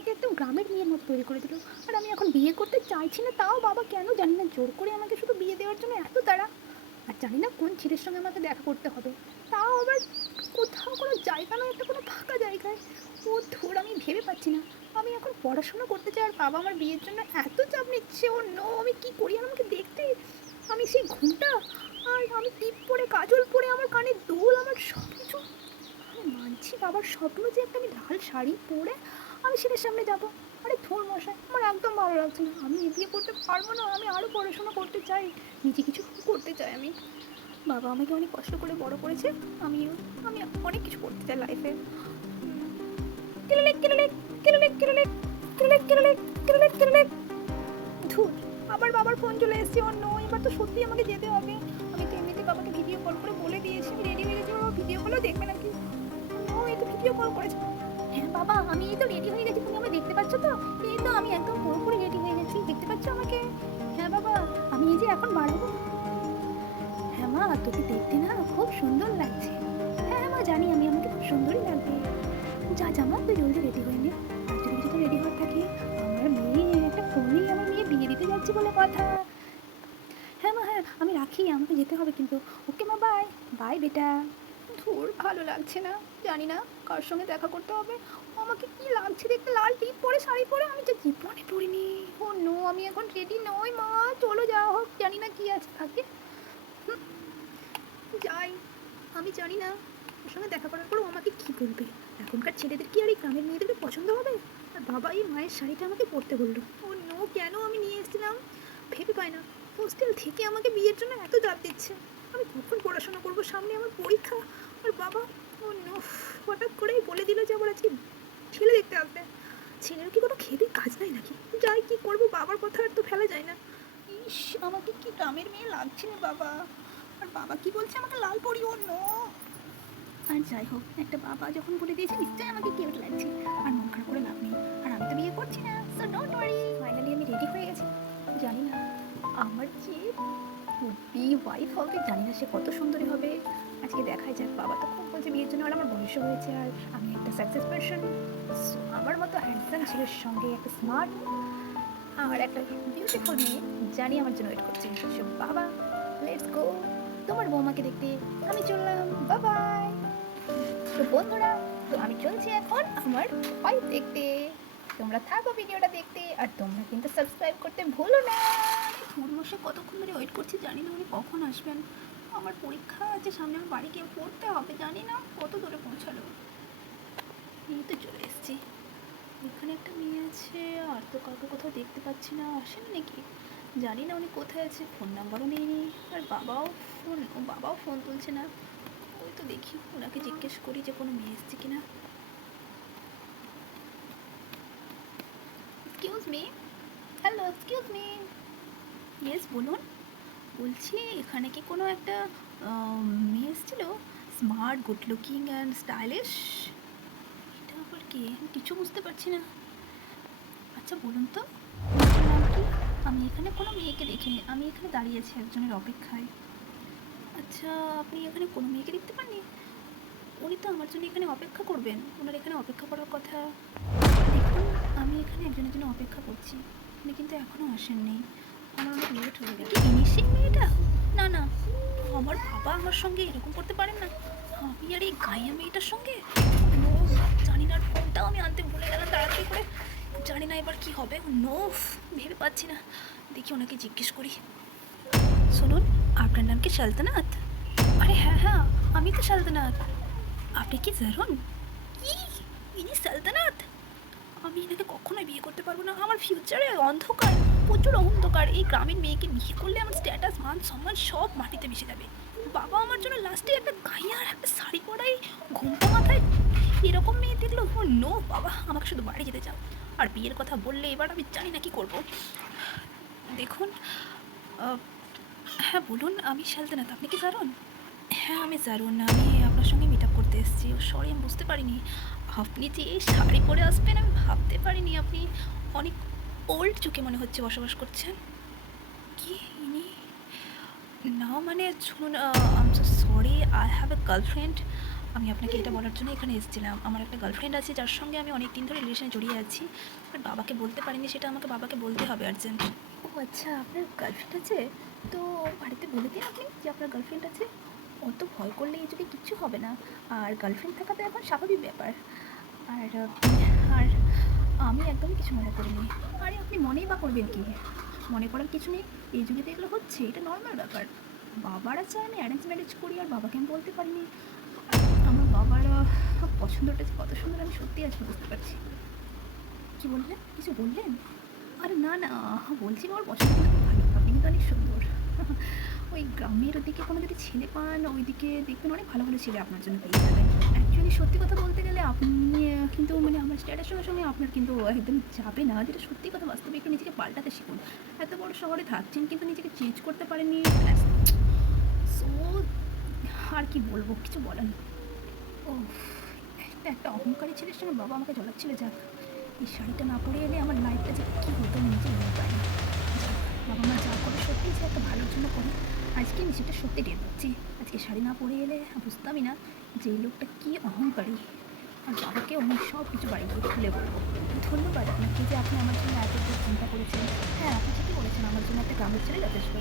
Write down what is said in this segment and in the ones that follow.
আমাকে একদম গ্রামের মেয়ের মতো তৈরি করে দিল। আর আমি এখন বিয়ে করতে চাইছি না, তাও বাবা কেন জানি না, জোর করে আমাকে শুধু বিয়ে দেওয়ার জন্য এত তাড়া। আর জানি না কোন ছেলের সঙ্গে আমাকে দেখা করতে হবে। তাও আবার কোথাও কোনো জায়গা নয়, একটা কোনো ফাঁকা জায়গায়। ও ধর, আমি ভেবে পাচ্ছি না। আমি এখন পড়াশোনা করতে চাই, আর বাবা আমার বিয়ের জন্য এত চাপ নিচ্ছে। ও নো, আমি কি করি? আমাকে দেখতে, আমি সেই ঘুমটা, আর আমি টিপ পরে, কাজল পরে, আমার কানে দোল, আমার সব কিছু আমি মানছি বাবার স্বপ্ন যে একটা আমি লাল শাড়ি পরে আমি ছেলের সামনে যাব। আরে ধর মশাই, আমার একদম ভালো লাগছে না। আমি বিয়ে করতে পারব না, আমি আরও পড়াশোনা করতে চাই। নিজে কিছু করতে চাই আমি। বাবা আমাকে অনেক কষ্ট করে বড় করেছে। আমি আমি অনেক কিছু করতে চাই লাইফে কিরলেক কিরলেক কিরলেক কিরলেক কিরলেক কিরলেক কিরলেক কিরলেক ধুর, আবার বাবার ফোন চলে এসেছে। অন্য এবার তো সত্যি আমাকে যেতে হবে। আমি তো এমনিতে বাবাকে ভিডিও কল করে বলে দিয়েছি। রেডি হয়ে গেছি, বাবা ভিডিও কলও দেখবে নাকি। ও এই তো ভিডিও কল করেছে। বাবা, আমি এই তো রেডি হয়ে গেছি, তুমি আমাকে দেখতে পাচ্ছ তো? এই তো আমি একদম পুরোপুরি রেডি হয়ে গেছি, দেখতে পাচ্ছ আমাকে? হ্যাঁ বাবা, আমি এই যে এখন বাড়বো। হ্যাঁ মা, তোকে দেখতে না খুব সুন্দর লাগছে। হ্যাঁ মা, জানি, আমি আমাকে খুব সুন্দরই লাগবে। যা যা মা, তুই জলদি রেডি হয়ে নে। আর যদি কিছু রেডি হওয়ার থাকে, আমার মেয়ে, একটা ফোনেই আমার মেয়ে বিয়ে দিতে যাচ্ছি বলে কথা। হ্যাঁ মা হ্যাঁ আমি রাখি, আমাকে যেতে হবে কিন্তু। ওকে মা বাই বাই বেটা। ধুর, ভালো লাগছে না। জানি না কার সঙ্গে দেখা করতে হবে। আমাকে কি লাগছে দেখতে? লাল টিপ পরে, শাড়ি পরে? আমি যে জীবনে পরিনি। ও নো, আমি এখন রেডি নই, মা। চলো যাওয়া হোক। জানি না কি আছে থাকে যাই। আমি জানি না ওর সঙ্গে দেখা করার পর ও আমাকে কি বলবে? এখনকার ছেলেদের কি আর এই গ্রামের মেয়েদেরকে পছন্দ হবে? আর বাবা এই মায়ের শাড়িটা আমাকে পরতে বলল। ও নো, কেন আমি নিয়ে এসেছিলাম? ভেবে পাই না। হোস্টেল থেকে আমাকে বিয়ের জন্য এত চাপ দিচ্ছে। আমি কখন পড়াশোনা করব? সামনে আমার পরীক্ষা। আর বাবা, ও নো, হঠাৎ করেই বলে দিল যে আবার আজকে ছেলে দেখতে আসবে। ছেলের কি কোনো খেতে কাজ নাই নাকি? যাই, কি করব? বাবার কথা আর তো ফেলা যায় না। ইস, আমাকে কি গ্রামের মেয়ে লাগছে রে বাবা? আর বাবা কি বলছে আমাকে লাল পরি নো? আর যাই হোক, একটা বাবা যখন বলে দিয়েছে, নিশ্চয়ই আমাকে কিউট লাগছে। আর মন খারাপ করে লাভ নেই। আর আমি তো বিয়ে করছি না সো ডোন্ট ওয়ারি ফাইনালি আমি রেডি হয়ে গেছি। জানি না, আমার যে বি ওয়াইফ হবে জানি না, সে কত সুন্দরী হবে। আজকে দেখাই যাক, বাবা তো খুব বলছে বিয়ের জন্য আর আমার বয়স হয়েছে আর আমি একটা সাকসেস পার্সন আমার মতো হ্যান্ডসাম ছেলের সঙ্গে একটা স্মার্ট আর একটা বিউটিফুল মেয়ে জানি আমার জন্য ওয়েট করছে। সো বাবা লেটস গো তোমার বৌমাকে দেখতে আমি চললাম। বাবাই তো বন্ধুরা, তো আমি চলছি এখন আমার ওয়াইফ দেখতে। তোমরা থাকো ভিডিওটা দেখতে আর তোমরা কিন্তু সাবস্ক্রাইব করতে ভুলো না। বসে কতক্ষণ ধরে ওয়েট করছি জানি না উনি কখন আসবেন। আমার পরীক্ষা আছে, সামনে আমার বাড়ি গিয়ে পড়তে হবে, জানি না কত দূরে পৌঁছালো। এই তো চলে এসেছি। এখানে একটা মেয়ে আছে, আর তো কাউকে কোথাও দেখতে পাচ্ছি না। আসেন নাকি? জানি না উনি কোথায় আছে ফোন নাম্বারও নেই আর বাবাও ফোন ও বাবাও ফোন তুলছে না। ওই তো দেখি, ওনাকে জিজ্ঞেস করি যে কোনো মেয়ে এসছে কিনা। Excuse me hello excuse me yes বলুন। বলছি, এখানে কি কোনো একটা মেয়ে এসেছিল? Smart good looking and stylish এটা আবার কি? কিছু বুঝতে পারছি না। আচ্ছা বলুন তো। আমি এখানে কোনো মেয়েকে দেখিনি। আমি এখানে দাঁড়িয়ে আছি একজনের অপেক্ষায়। আচ্ছা আপনি এখানে কোনো মেয়েকে দেখতে পাননি? উনি তো আমার জন্য এখানে অপেক্ষা করবেন। ওনার এখানে অপেক্ষা করার কথা। দেখুন, আমি এখানে একজনের জন্য অপেক্ষা করছি। উনি কিন্তু এখনও আসেননি। আমার মেয়েটা? না না, আমার বাবা আমার সঙ্গে এরকম করতে পারেন না। আমি আর এই গাইয়া মেয়েটার সঙ্গে? নো জানি না ফোনটাও আমি আনতে ভুলে গেলাম তাড়াতাড়ি করে। জানি না এবার কি হবে। নো, ভেবে পাচ্ছি না। দেখি ওনাকে জিজ্ঞেস করি। শুনুন, আপনার নাম কি সালতানাত আরে হ্যাঁ হ্যাঁ আমি তো সালতানাত আপনি কি জারুন? কি? ইনি সালতানাত আমি এনাকে কখনোই বিয়ে করতে পারব না। আমার ফিউচারে অন্ধকার, প্রচুর অন্ধকার। এই গ্রামীণ মেয়েকে বিয়ে করলে আমার স্ট্যাটাস মান, সম্মান সব মাটিতে মিশে যাবে। বাবা আমার জন্য লাস্টে একটা গাইয়া আর একটা শাড়ি পরাই ঘুমটা মাথায়। এরকম মেয়ে দেখল, ও নো বাবা, আমাকে শুধু বাড়ি যেতে চাও। আর বিয়ের কথা বললে এবার আমি জানি না কি করব। দেখুন হ্যাঁ বলুন, আমি সালতানাত। আপনি কি জানুন হ্যাঁ আমি জারুন আমি আপনার সঙ্গে মিট আপ করতে এসেছি। সরি, আমি বুঝতে পারিনি। আপনি যে এই শাড়ি পরে আসবেন, আমি ভাবতে পারিনি আপনি অনেক ওল্ড যুগে মনে হচ্ছে বসবাস করছেন। কি ইনি? না মানে শুনুন I am so sorry I have a girlfriend আমি আপনাকে এটা বলার জন্য এখানে এসেছিলাম। আমার একটা গার্লফ্রেন্ড আছে, যার সঙ্গে আমি অনেক দিন ধরে রিলেশনে জড়িয়ে আছি। আর বাবাকে বলতে পারিনি, সেটা আমাকে বাবাকে বলতে হবে আর্জেন্ট ও আচ্ছা আপনার গার্লফ্রেন্ড আছে? তো বাড়িতে বলে দিন আপনি যে আপনার গার্লফ্রেন্ড আছে। অত ভয় করলে এই যুগে কিচ্ছু হবে না। আর গার্লফ্রেন্ড থাকা তো এখন স্বাভাবিক ব্যাপার। আর আর আমি একদমই কিছু মনে করিনি। আরে, আপনি মনেই বা করবেন কি? মনে করার কিছু নেই। এই যুগে তো এগুলো হচ্ছে, এটা নর্মাল ব্যাপার। বাবারা চায় আমি অ্যারেঞ্জ ম্যারেজ করি আর বাবাকে আমি বলতে পারিনি। আমার বাবার পছন্দটা যে কত সুন্দর, আমি সত্যি আজকে বুঝতে পারছি। কি বললেন? কিছু বললেন? আরে না না, বলছি বাবার পছন্দ। ভালো আপনি কিন্তু অনেক সুন্দর। ওই গ্রামের ওদিকে কোনো যদি ছেলে পান, ওইদিকে দেখবেন অনেক ভালো ভালো ছেলে আপনার জন্য পেয়ে যাবেন। অ্যাকচুয়ালি সত্যি কথা বলতে গেলে আপনি, কিন্তু মানে আমার স্ট্যাটাসের সঙ্গে আপনার কিন্তু একদম যাবে না। যেটা সত্যি কথা বাস্তবে একটু নিজেকে পাল্টাতে শিখুন। এত বড় শহরে থাকছেন কিন্তু নিজেকে চেঞ্জ করতে পারেননি সো আর কি বলব, কিছু বলার নেই। ও একটা একটা অহংকারী ছেলের সঙ্গে বাবা আমাকে জ্বলাচ্ছিল যাক। এই শাড়িটা না পরে এলে আমার লাইফটা যে কী হতো নিজে বাবা মা যা করে সত্যি যে একটা ভালোর জন্য করে। আজকে আমি সেটা সত্যি টের পাচ্ছি। আজকে শাড়ি না পরে এলে বুঝতামই না যে লোকটা কী অহংকারী। আর বাবাকে আমি সব কিছু বাড়ি গিয়ে খুলে বলব। ধন্যবাদ আপনাকে যে আপনি আমার জন্য এত চিন্তা করেছেন। হ্যাঁ আপনি ঠিকই বলেছেন, আমার জন্য একটা গ্রামের ছেলে যথেষ্ট।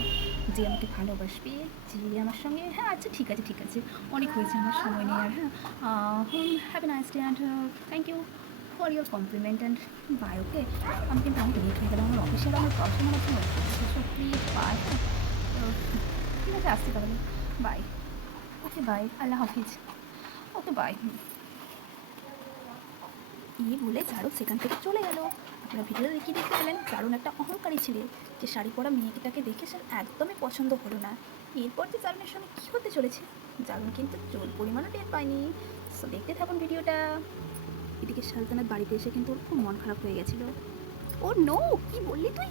যে আমাকে ভালোবাসবে, যে আমার সঙ্গে হ্যাঁ আচ্ছা ঠিক আছে ঠিক আছে। অনেক হয়েছে আমার সময় নেই আর হ্যাঁ। Have a nice day and thank you for your compliment and bye okay আমি কিন্তু অনেক লেট হয়ে গেলাম, আমার অফিসিয়াল আমার প্রবলেম আমার জন্য সো প্লিজ ঠিক আছে, আসতে তাহলে বাই ওকে বাই আল্লাহ হাফিজ। ওকে বাই এই বলে চারু সেখান থেকে চলে গেল। আপনারা ভিডিও দেখিয়ে দেখতে পেলেন চারুন একটা অহংকারী ছেলে। যে শাড়ি পরা মেয়েটাকে দেখে সে একদমই পছন্দ হলো না। এরপর যে চারুনের সঙ্গে কী হতে চলেছে চারুন কিন্তু জোর পরিমাণও টের পায়নি। সো দেখতে থাকুন ভিডিওটা। এদিকে সালতানাত বাড়িতে এসে কিন্তু ওর খুব মন খারাপ হয়ে গেছিল। ও নো কি বললি তুই?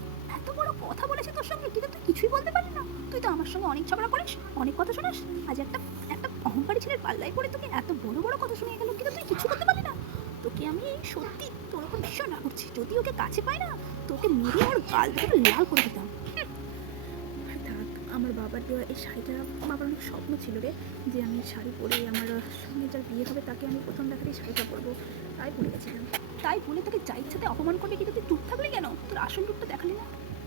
এত বড় কথা বলেছে তোর সঙ্গে? কিন্তু তুই কিছুই বলতে পারলি না। তুই তো আমার সঙ্গে অনেক ঝগড়া করিস অনেক কথা শোনাস। আজ একটা একটা অহংকারী ছেলের পাল্লায় পড়ে তোকে এত বড় বড় কথা শুনিয়ে গেল কিন্তু তুই কিছু করতে পারলি না? তোকে আমি সত্যি তোর ওপর ভীষণ রাগ করছি যদি ওকে কাছে পাই না তোকে মেরে ওর গাল ধরে লাল করে দিতাম। আমার বাবার দেওয়া এই শাড়িটা বাবার অনেক স্বপ্ন ছিল রে যে আমি শাড়ি পরে আমার সঙ্গে যার বিয়ে হবে তাকে আমি প্রথম দেখাতেই শাড়িটা পরবো। তাই পরে গেছিলাম। তাই বলে তোকে যা ইচ্ছাতে অপমান করবে কিন্তু তুই চুপ থাকলি কেন? তোর আসল রূপটা দেখালি না?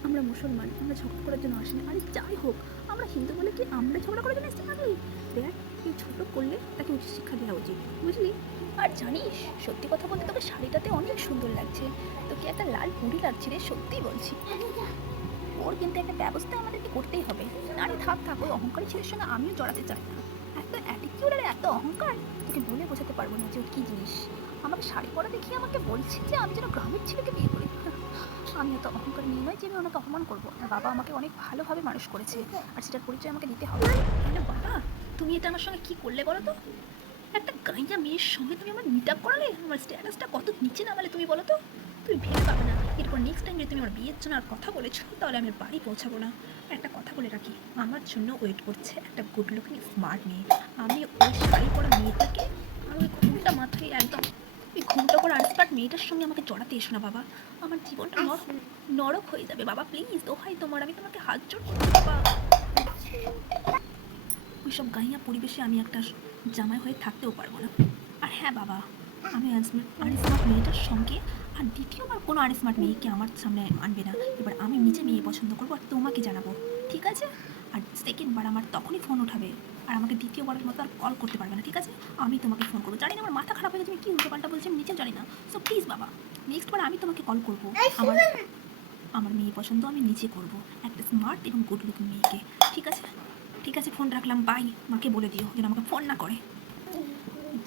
আমরা মুসলমান, আমরা ঝগড়া করার জন্য আসিনি। আরে যাই হোক, আমরা হিন্দু বলে কি আমরা ঝগড়া করার জন্য এসেছি থাকলি দেখ, এই ছোটো করলে তাকে উচিত শিক্ষা দেওয়া উচিত, বুঝলি? আর জানিস, সত্যি কথা বলতে তোকে শাড়িটাতে অনেক সুন্দর লাগছে। তোকে একটা লাল পুরি লাগছে রে সত্যিই বলছি। ওর কিন্তু একটা ব্যবস্থা আমাদেরকে করতেই হবে। আরে থাক থাক, ওই অহংকারী ছেলের সঙ্গে আমিও জড়াতে চাই না। এত অ্যাটিটিউড আর এত অহংকার, তোকে বলে বোঝাতে পারব না যে ওর কী জিনিস। আমাকে শাড়ি পরা দেখিয়ে আমাকে বলছে যে আমি যেন গ্রামের ছেলেকে বিয়ে আমি এত অহংকার নিয়ে নয় যে আমি ওনাকে অপমান করব। আমার বাবা আমাকে অনেক ভালোভাবে মানুষ করেছে। আর সেটার পরিচয় আমাকে দিতে হবে। হ্যালো বাবা? তুমি এটা আমার সঙ্গে কী করলে বলো তো? একটা গাইয়া মেয়ের সঙ্গে তুমি আমার মিট আপ করালে? আমার স্ট্যাটাসটা কত নিচে নামালে তুমি বলো তো? তুমি ভেবে পাবে না। এরপর নেক্সট টাইম যদি তুমি আমার বিয়ের জন্য আর কথা বলেছ, তাহলে আমি আর বাড়ি পৌঁছাবো না। একটা কথা বলে রাখি, আমার জন্য ওয়েট করছে একটা গুড লুকিং স্মার্ট মেয়ে। আমি ওই শাড়ি পরা মেয়েটাকে আর ওই ঘুমটা মাথায় একদম ওই ঘুমটা পরা আনস্মার্ট মেয়েটার সঙ্গে আমাকে জড়াতে এসো না বাবা। আমার জীবনটা নরক নরক হয়ে যাবে বাবা। প্লিজ দোহাই তোমার। আমি তোমাকে হাত জোর করছি বাবা। ওইসব গাইয়া পরিবেশে আমি একটা জামাই হয়ে থাকতেও পারব না। আর হ্যাঁ বাবা আমি আনস্মার্ট মেয়েটার সঙ্গে আর দ্বিতীয়বার কোনো আনস্মার্ট মেয়েকে আমার সামনে আনবে না। এবার আমি নিজে মেয়ে পছন্দ করব আর তোমাকে জানাব ঠিক আছে? আর সেকেন্ডবার আমার তখনই ফোন উঠাবে। আর আমাকে দ্বিতীয়বারের মতো আর কল করতে পারবে না ঠিক আছে? আমি তোমাকে ফোন করব। জানি না আমার মাথা খারাপ হয়ে গেছে আমি কী উল্টো পাল্টা বলছি আমি নিজেও জানি না। সো প্লিজ বাবা নেক্সট বার আমি তোমাকে কল করব। আমার আমার মেয়ে পছন্দ আমি নিজে করব। একটা স্মার্ট এবং গুড লুকিং মেয়েকে ঠিক আছে? ঠিক আছে ফোন রাখলাম বাই মাকে বলে দিও যেন আমাকে ফোন না করে।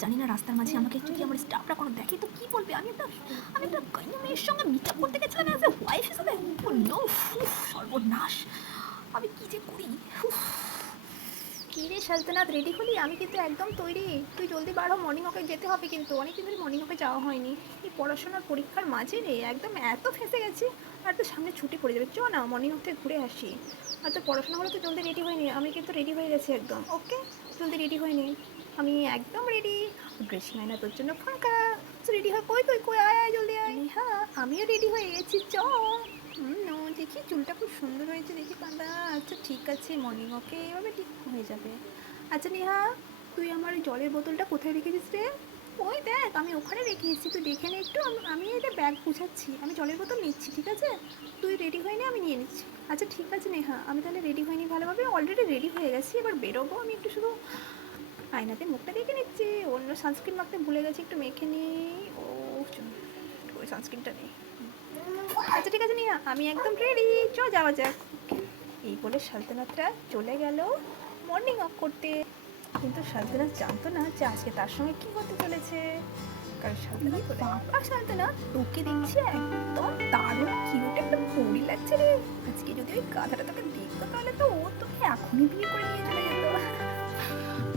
জানি না রাস্তার মাঝে আমাকে যদি আমার স্টাফরা কোনো দেখে তো কী বলবে? আমি একটা আমি একটা গাইয়া মেয়ের সঙ্গে মিট আপ করতে গেছিলাম অ্যাজ এ ওয়াইফ হিসেবে। সর্বনাশ। আমি কী যে করি। কী রে রেডি হলি? আমি কিন্তু একদম তৈরি। তুই জলদি বাড়ো মর্নিং ওকে যেতে হবে কিন্তু। অনেকদিন ধরে মর্নিং ওকে যাওয়া হয়নি। এই পড়াশোনার পরীক্ষার মাঝে রে, একদম এত ফেঁসে গেছি। আর তো সামনে ছুটি পড়ে যাবে। চ না মর্নিং থেকে ঘুরে আসি। আর তো পড়াশোনাগুলো তো জলদি রেডি হয়নি। আমি কিন্তু রেডি হয়ে গেছি একদম। ওকে জলদি রেডি হয়নি আমি একদম রেডি ড্রেসিং আয়না তোর জন্য ফাঁকা। রেডি হয় কই কই কই? আয় আয়, জলদি আয়। হ্যাঁ আমিও রেডি হয়ে গেছি। চ হুম নো দেখি চুলটা খুব সুন্দর হয়েছে দেখি কান্দা আচ্ছা ঠিক আছে মর্নিং ওকে এভাবে ঠিক হয়ে যাবে। আচ্ছা নেহা, তুই আমার ওই জলের বোতলটা কোথায় রেখেছিস রে? ওই দেখ, আমি ওখানে রেখে এসেছি, তুই দেখে নে একটু, আমি- এটা ব্যাগ গুছাচ্ছি, আমি জলের বোতল নিচ্ছি, ঠিক আছে? তুই রেডি হয়ে নে, আমি নিয়ে নিচ্ছি। আচ্ছা ঠিক আছে, নেহা, আমি তাহলে রেডি হয়নি ভালোভাবে অলরেডি রেডি হয়ে গেছি, এবার বেরোবো, আমি একটু শুধু আয়নাতে মুখটা দেখে নিচ্ছি, অন্য সানস্ক্রিন মাখতে ভুলে গেছি, একটু মেখে নিই ও ওই সানস্ক্রিনটা নেই আচ্ছা ঠিক আছে নিয়া আমি একদম রেডি চ, যাওয়া যাক। এই বলে সালতানাতরা চলে গেল মর্নিং ওয়াক করতে। কিন্তু সালতানাত জানতো না যে আজকে তার সঙ্গে কি হতে চলেছে। কারণ সালতানাত বাবা সালতানাত, তোকে দেখছি একদম দারুণ কিউট একটা পরি লাগছে রে। আজকে যদি ওই গাধাটা তোকে দেখতো তাহলে তো ও তোকে এখনই বিয়ে করে নিয়ে চলে যেত।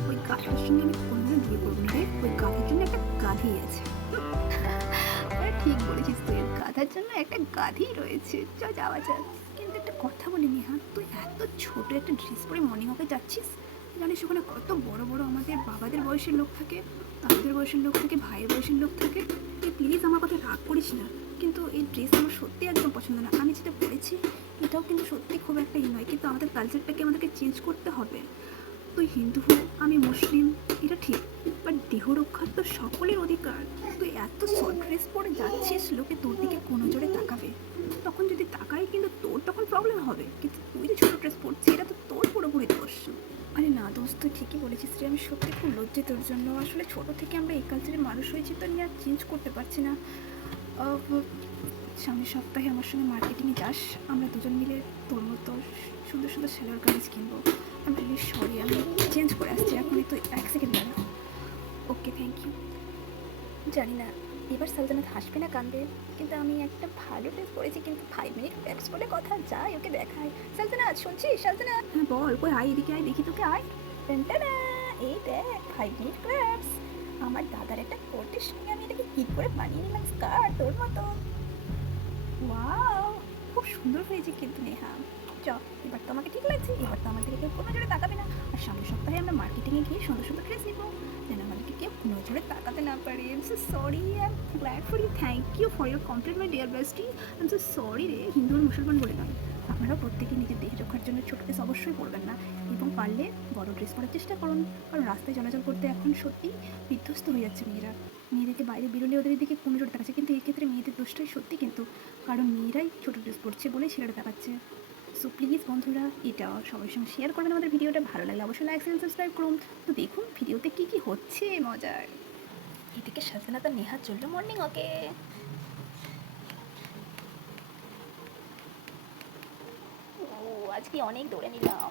ওই গাধার সঙ্গে আমি কোনোদিন বিয়ে করব না ওই গাধার জন্য একটা গাধি আছে। ঠিক বলেছিস তুই গাধার জন্য একটা গাধি রয়েছে। চ, যাওয়া যাক। কথা বলি নিহা তুই এত ছোট একটা ড্রেস পরে মর্নিং ওয়াকে যাচ্ছিস? জানিস ওখানে কত বড় বড় আমাদের বাবাদের বয়সের লোক থাকে আমাদের বয়সের লোক থাকে, ভাইয়ের বয়সের লোক থাকে। তুই প্লিজ আমার কথা রাগ করিস না। কিন্তু এই ড্রেস আমার সত্যি একদম পছন্দ না। আমি যেটা পরেছি এটাও কিন্তু সত্যি খুব একটা ই নয়, কিন্তু আমাদের কালচারটাকে আমাদেরকে চেঞ্জ করতে হবে। তুই হিন্দু হো আমি মুসলিম, এটা ঠিক বাট দেহ রক্ষার তো সকলের অধিকার। তুই এত শর্ট ড্রেস পরে যাচ্ছিস, লোকে তোর দিকে কোনো জোরে তাকাবে। তখন যদি তাকাই কিন্তু তোর তখন প্রবলেম হবে। কিন্তু তুই যে ছোটো ড্রেস পরছিস, এটা তো তোর পুরোপুরি দোষ। আরে না দোস্ত তুই ঠিকই বলেছিস রে। আমি সত্যি খুব লজ্জিত। তোর জন্য আসলে ছোটো থেকে আমরা এই কালচারের মানুষ হয়েছি তো নিয়ে আর চেঞ্জ করতে পারছি না। সামনের সপ্তাহে আমার সঙ্গে মার্কেটিংয়ে যাস। আমরা দুজন মিলে তোর মতো সুন্দর সুন্দর সেলার কামিজ কিনবো। আমি রিলি সরি আমি চেঞ্জ করে আসছি। এখনই তো এক সেকেন্ড দাঁড়া। ওকে থ্যাংক ইউ জানি না এবার সালতানাত হাসবে না কান্দে কিন্তু আমি একটা ভালো ড্রেস পরেছি কিন্তু ফাইভ মিনিট ব্যাগস বলে কথা যাই ওকে দেখাই সালতানাত শুনছিস? সালতানাত। হ্যাঁ বল কই? আয় এদিকে আয় দেখি তোকে আয়। এই দেখ ফাইভ মিনিট ক্র্যাপস আমার দাদার একটা কোটের সঙ্গে আমি এটাকে কি করে বানিয়ে নিলাম স্কার্ট তোর মতো। ওয়াও খুব সুন্দর হয়েছে কিন্তু নেহা। চ এবার তো আমাকে ঠিক লাগছে এবার তো আমাদেরকে কেউ কোনো জোরে তাকাবে না। আর সামনের সপ্তাহে আমরা মার্কেটিংয়ে গিয়ে সুন্দর সুন্দর ড্রেস নিবো। জোরে তাকাতে না পারে am so sorry I am for you thank you for your complete my dear bestie I am so sorry রে, হিন্দু আর মুসলমান বলে নয়। আপনারা প্রত্যেকে নিজের দেহ রক্ষার জন্য ছোটো ড্রেস অবশ্যই পরবেন না। এবং পারলে বড় ড্রেস পরার চেষ্টা করুন। কারণ রাস্তায় চলাচল করতে এখন সত্যি বিধ্বস্ত হয়ে যাচ্ছে মেয়েরা। মেয়েদেরকে বাইরে বেরোলে ওদের দিকে কোনো জোর দেখাচ্ছে, কিন্তু এক্ষেত্রে মেয়েদের দোষটাই সত্যি কিন্তু। কারণ মেয়েরাই ছোটো ড্রেস পরছে বলেই ছেলেরা দেখাচ্ছে। সো প্লিজ বন্ধুরা, এটা সবার সঙ্গে শেয়ার করবেন আমাদের ভিডিওটা। ভালো লাগলে অবশ্যই লাইক শেয়ার সাবস্ক্রাইব করুন। তো দেখুন, ভিডিওতে কী কী হচ্ছে মজার। এদিকে সাজনা তার নেহা চলল মর্নিং ওকে ও আজকে অনেক দৌড়ে নিলাম।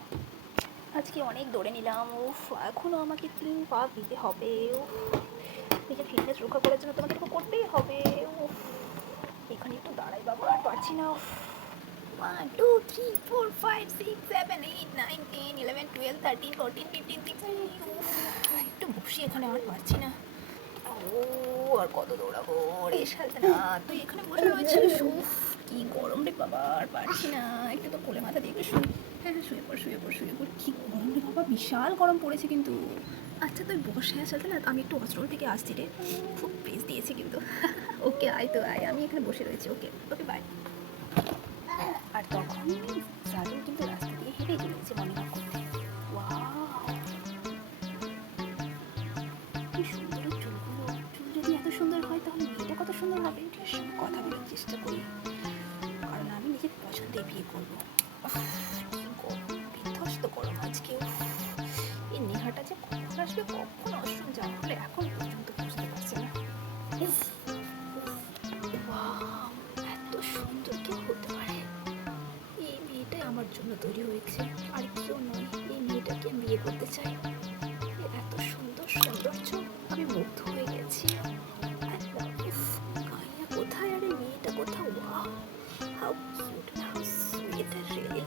আজকে অনেক দৌড়ে নিলাম। উফ এখনও আমাকে তিন পা দিতে হবে। ও নিজের ফিটনেস রক্ষা করার জন্য তোমাকে করতেই হবে। ও এখানে একটু দাঁড়াই বাবা, আর পারছি না। One two three four five six seven eight nine ten eleven twelve thirteen fourteen fifteen sixteen একটু বসি এখানে আর পারছি না। ও, আর কত দৌড়াবো রে সালতে না তুই এখানে বসে রয়েছিস? কি গরম রে বাবা, আর পারছি না। একটু তো কোলে মাথা দিয়ে শুই। হ্যাঁ হ্যাঁ শুয়ে পড় শুয়ে পড় শুয়ে পড়। কি গরম রে বাবা, বিশাল গরম পড়েছে কিন্তু। আচ্ছা তুই বসে আসাতে না আমি একটু হস্টেল থেকে আসছি রে। খুব পেস দিয়েছে কিন্তু। ওকে, আয় তো, আয়। আমি এখানে বসে রয়েছি। ওকে ওকে বাই আর তখন সাজন কিন্তু রাস্তা দিয়ে হেঁটেই চলেছে হয়। করতে সুন্দর চুলগুলো। চুল যদি এত সুন্দর হয় তাহলে কত সুন্দর হবে? এটার সঙ্গে কথা বলার চেষ্টা করি। কারণ আমি নিজের পছন্দে বিয়ে করব। বিধ্বস্ত গরম আজকে। উফ, এই নেহাটা যে কখন আসবে কখন বিয়ে করতে চাই। এত সুন্দর সৌন্দর্য আমি মুগ্ধ হয়ে গেছি। কোথায় আরে মেয়েটা, কোথাও? হাউ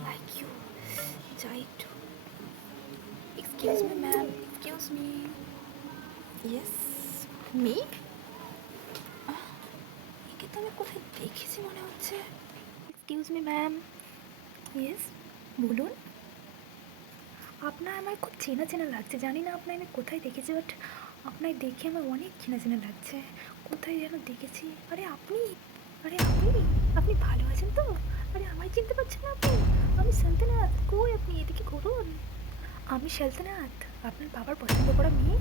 লাইক ইউ একটু। Excuse me ma'am excuse me yes তো আমি কোথায় দেখেছি মনে হচ্ছে। এক্সকিউজ মি ম্যাম ইয়েস বলুন। আপনার আমার খুব চেনা চেনা লাগছে। জানি না আপনার আমি কোথায় দেখেছি বাট আপনার দেখে আমার অনেক চেনা চেনা লাগছে। কোথায় যেন দেখেছি? আরে আপনি আরে আপনি আপনি ভালো আছেন তো? আরে আমায় চিনতে পারছেন না আপনি? আমি শান্তনাথ কই আপনি? এদিকে ঘুরুন। আমি সালতানাত, আপনার বাবার পছন্দ করা মেয়ে,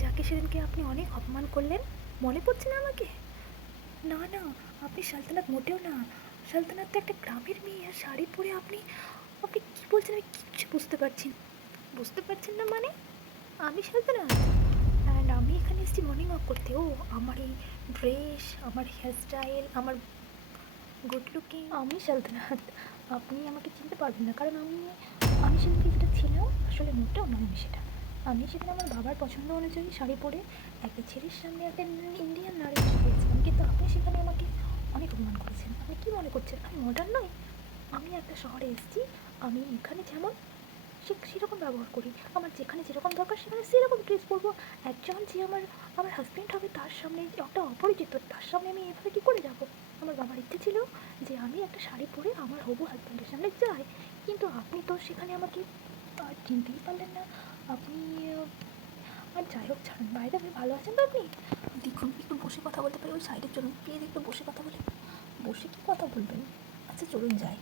যাকে সেদিনকে আপনি অনেক অপমান করলেন। মনে পড়ছে না আমাকে? না না, আপনি সালতানাত মোটেও না। সালতানাত তো একটা গ্রামের মেয়ে, আর শাড়ি পরে আপনি আপনি কী বলছেন আমি কিচ্ছু বুঝতে পারছি না। বুঝতে পারছেন না মানে? আমি সালতানাত অ্যান্ড আমি এখানে এসেছি মর্নিং ওয়াক করতে। ও, আমার এই ড্রেস আমার হেয়ারস্টাইল আমার গুড লুকিং আমি সালতানাত আপনি আমাকে চিনতে পারবেন না, কারণ আমি আমি সেদিনকে যেটা ছিলাম, আসলে মোটেও নয় আমি সেটা। আমি সেদিন আমার বাবার পছন্দ অনুযায়ী শাড়ি পরে একটা ছেলের সামনে একটা ইন্ডিয়ান নারী এসে গিয়েছিলাম কিন্তু আপনি সেখানে আমাকে অনেক অপমান করেছেন। আপনি কী মনে করছেন? আমি মডার্ন নই। আমি একটা শহরে এসেছি। আমি এখানে যেমন সে সেরকম ব্যবহার করি। আমার যেখানে যেরকম দরকার সেখানে সেরকম ড্রেস পরবো একজন যে আমার আমার হাজব্যান্ড হবে তার সামনে একটা অপরিচিত, তার সামনে আমি এভাবে কী করে যাব? আমার বাবার ইচ্ছে ছিল যে আমি একটা শাড়ি পরে আমার হবু হাজব্যান্ডের সামনে যাই। কিন্তু আপনি তো সেখানে আমাকে আর চিনতেই পারলেন না। আপনি আর যাই হোক, ছাড়ুন। বাইরে আপনি ভালো আছেন তো আপনি? দেখুন, একটু বসে কথা বলতে পারি, ওই সাইডের জন্য। প্লিজ একটু বসে কথা বলি। বসে কি কথা বলবেন? আচ্ছা চলুন যাই।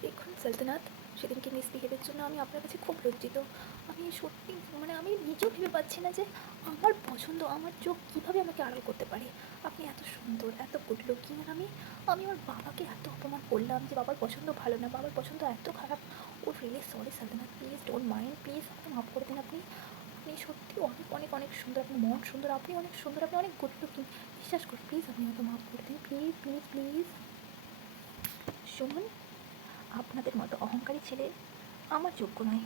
দেখুন সালতানাত সেদিনকে মিসবিহেভের জন্য আমি আপনার কাছে খুব লজ্জিত। আমি সত্যি মানে আমি নিজেও ভেবে পাচ্ছি না যে আমার পছন্দ, আমার চোখ কীভাবে আমাকে আড়াল করতে পারে। আপনি এত সুন্দর, এত গুড লুকিং আর আমি আমি আমার বাবাকে এত অপমান করলাম যে বাবার পছন্দ ভালো না, বাবার পছন্দ এত খারাপ। ও really sorry Saltanat please don't mind please আমাকে মাফ করে দিন আপনি। আপনি সত্যি অনেক অনেক অনেক সুন্দর আপনার মন সুন্দর, আপনি অনেক সুন্দর, আপনি অনেক গুড লুকিং বিশ্বাস করুন প্লিজ আপনি আমাকে মাফ করে দিন প্লিজ প্লিজ প্লিজ শুনুন আপনাদের মতো ছেলে আমার যোগ্য নয়।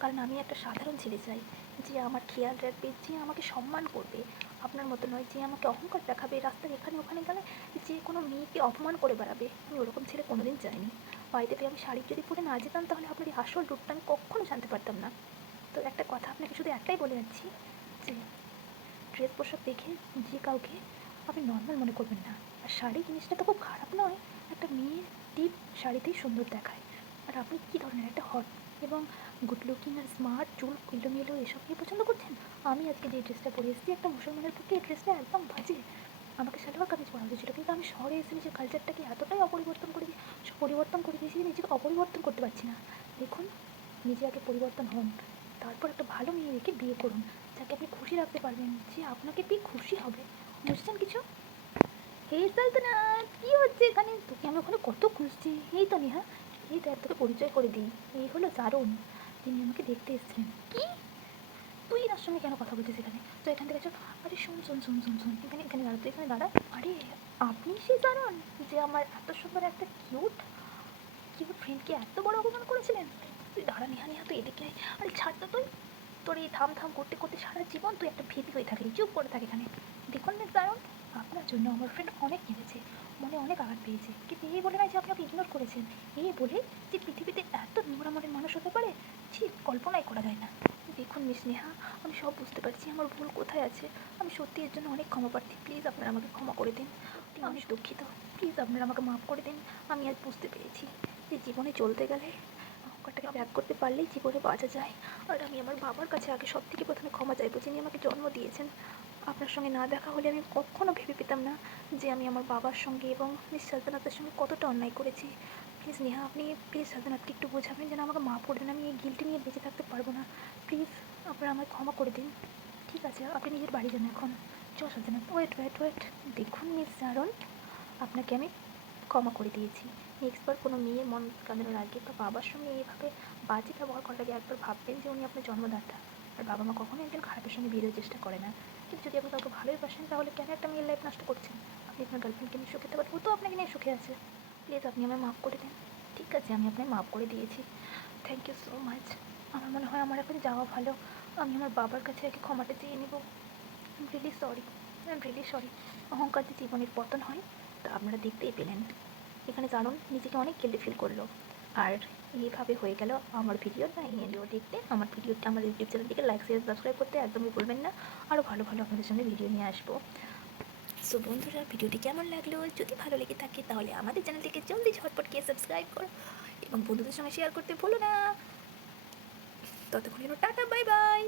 কারণ আমি একটা সাধারণ ছেলে চাই, যে আমার খেয়াল রাখবে, যে আমাকে সম্মান করবে। আপনার মতো নয় যে আমাকে অহংকার দেখাবে, রাস্তার এখানে ওখানে গেলে যে কোনো মেয়েকে অপমান করে বেড়াবে। আমি ওরকম ছেলে কোনোদিন চাইনি। বাড়িতে পেয়ে আমি শাড়ি যদি পরে না যেতাম, তাহলে আপনার এই আসল রূপটা আমি কখনো জানতে পারতাম না। তো একটা কথা আপনাকে শুধু একটাই বলে যাচ্ছি, যে ড্রেস পোশাক দেখে যে কাউকে আপনি নর্মাল মনে করবেন না। আর শাড়ি জিনিসটা তো খুব খারাপ নয়, একটা মেয়ের টিপ শাড়িতেই সুন্দর দেখায়। আর আপনি কী ধরনের একটা হট এবং গুড লুকিং আর স্মার্ট চুল এলোমেলো এসব নিয়ে পছন্দ করছেন? আমি আজকে যে ড্রেসটা পরে এসেছি, একটা মুসলমানের পক্ষে এই ড্রেসটা একদম বাজে। আমাকে সালোয়ার কামিজ পরা উচিত ছিল কিন্তু আমি শহরে এসে নিজের কালচারটাকে এতটাই অপরিবর্তন করে পরিবর্তন করে দিয়েছি নিজেকে অপরিবর্তন করতে পারছি না। দেখুন, নিজে আগে পরিবর্তন হন, তারপর একটা ভালো মেয়ে রেখে বিয়ে করুন, যাকে আপনি খুশি রাখতে পারবেন, যে আপনাকে পেয়ে খুশি হবে। বুঝছেন কিছু? হে সালতানা কি হচ্ছে এখানে? তোকে আমি ওখানে কত খুঁজছি? এই তো নেহা এই দেখ তোকে পরিচয় করে দিই। এই হলো চারণ তিনি আমাকে দেখতে এসেছেন কি? তুই এনার সঙ্গে কেন কথা বলছিস এখানে? তো এখান থেকে চল। আরে শুন শুন শুন শুন, শোন, এখানে এখানে দাঁড়া, তুই এখানে দাঁড়া। আরে, আপনি সেই চারণ যে আমার এত সুন্দর একটা কিউট কিউট ফ্রেন্ডকে এত বড় অপমান করেছিলেন। তুই দাঁড়া, নিহা নিহা, তুই এদিকে। আরে ছাড় তো তুই। তোর এই থাম থাম করতে করতে সারা জীবন তুই একটা ভীতি হয়ে থাকলি। চুপ করে থাকে এখানে। দেখুন মিস দারুণ, আপনার জন্য আমার ফ্রেন্ড অনেক কেঁদেছে মনে অনেক আঘাত পেয়েছে। কিন্তু এই বলে না যে আপনাকে ইগনোর করেছেন। এই বলে যে পৃথিবীতে এত নোংরা মনের মানুষ হতে পারে, ছি, কল্পনাই করা যায় না। দেখুন মিস নেহা, আমি সব বুঝতে পারছি আমার ভুল কোথায় আছে। আমি সত্যি এর জন্য অনেক ক্ষমা প্রার্থী প্লিজ আপনারা আমাকে ক্ষমা করে দিন। আমি দুঃখিত। প্লিজ আপনারা আমাকে মাফ করে দিন। আমি আজ বুঝতে পেরেছি যে জীবনে চলতে গেলে অহংকারটাকে ত্যাগ করতে পারলেই জীবনে বাঁচা যায়। আর আমি আমার বাবার কাছে আগে সব থেকে প্রথমে ক্ষমা চাইব, যিনি আমাকে জন্ম দিয়েছেন। আপনার সঙ্গে না দেখা হলে আমি কখনো ভেবে পেতাম না যে আমি আমার বাবার সঙ্গে এবং মিস সালতানাতের সঙ্গে কতটা অন্যায় করেছি। প্লিজ নেহা, আপনি প্লিজ সালতানাতকে একটু বোঝাবেন যেন আমাকে করে দেন আমি এই গিলটি নিয়ে বেঁচে থাকতে পারব না। প্লিজ আপনারা আমায় ক্ষমা করে দিন। ঠিক আছে, আপনি নিজের বাড়ি যান এখন। চ সালতানাত ওয়েট ওয়েট ওয়েট। দেখুন, মিস জারন আপনাকে আমি ক্ষমা করে দিয়েছি। নেক্সট বার কোনো মেয়ের মন কাঁদানোর আগে বা বাবার সঙ্গে এইভাবে বাজে ব্যবহার করার আগে একবার ভাববেন যে উনি আপনার জন্মদাতা। আর বাবা মা কখনোই একজন খারাপের সঙ্গে দেওয়ার চেষ্টা করে না। কিন্তু যদি আপনি কাউকে ভালোই বাসেন, তাহলে কেন একটা মেয়ের লাইফ নষ্ট করছেন? আপনি আপনার গার্লফ্রেন্ডকে নিয়ে সুখে থাকবেন। ও তো আপনাকে নিয়ে সুখে আছে। প্লিজ আপনি আমায় মাফ করে দিন। ঠিক আছে, আমি আপনাকে মাফ করে দিয়েছি। থ্যাংক ইউ সো মাচ আমার মনে হয় আমার এখন যাওয়া ভালো। আমি আমার বাবার কাছে আগে ক্ষমাটা চেয়ে নেব। Really sorry I really sorry অহংকার যে জীবনের পতন হয়, তা আপনারা দেখতেই পেলেন। এখানে জানুন নিজেকে অনেক গিল্টি ফিল করল। আর এইভাবে হয়ে গেল আমার ভিডিও না এই ভিডিও দেখতে। আমার ভিডিওটা আমার ইউটিউব চ্যানেলটিকে লাইক শেয়ার সাবস্ক্রাইব করতে একদমই ভুলবেন না। আরও ভালো ভালো আপনাদের সামনে ভিডিও নিয়ে আসব। সো বন্ধুরা ভিডিওটি কেমন লাগল? যদি ভালো লেগে থাকে তাহলে আমাদের চ্যানেলটিকে জলদি ঝটপট গিয়ে সাবস্ক্রাইব করো এবং বন্ধুদের সঙ্গে শেয়ার করতে ভুলো না। ততক্ষণ টাটা বাই বাই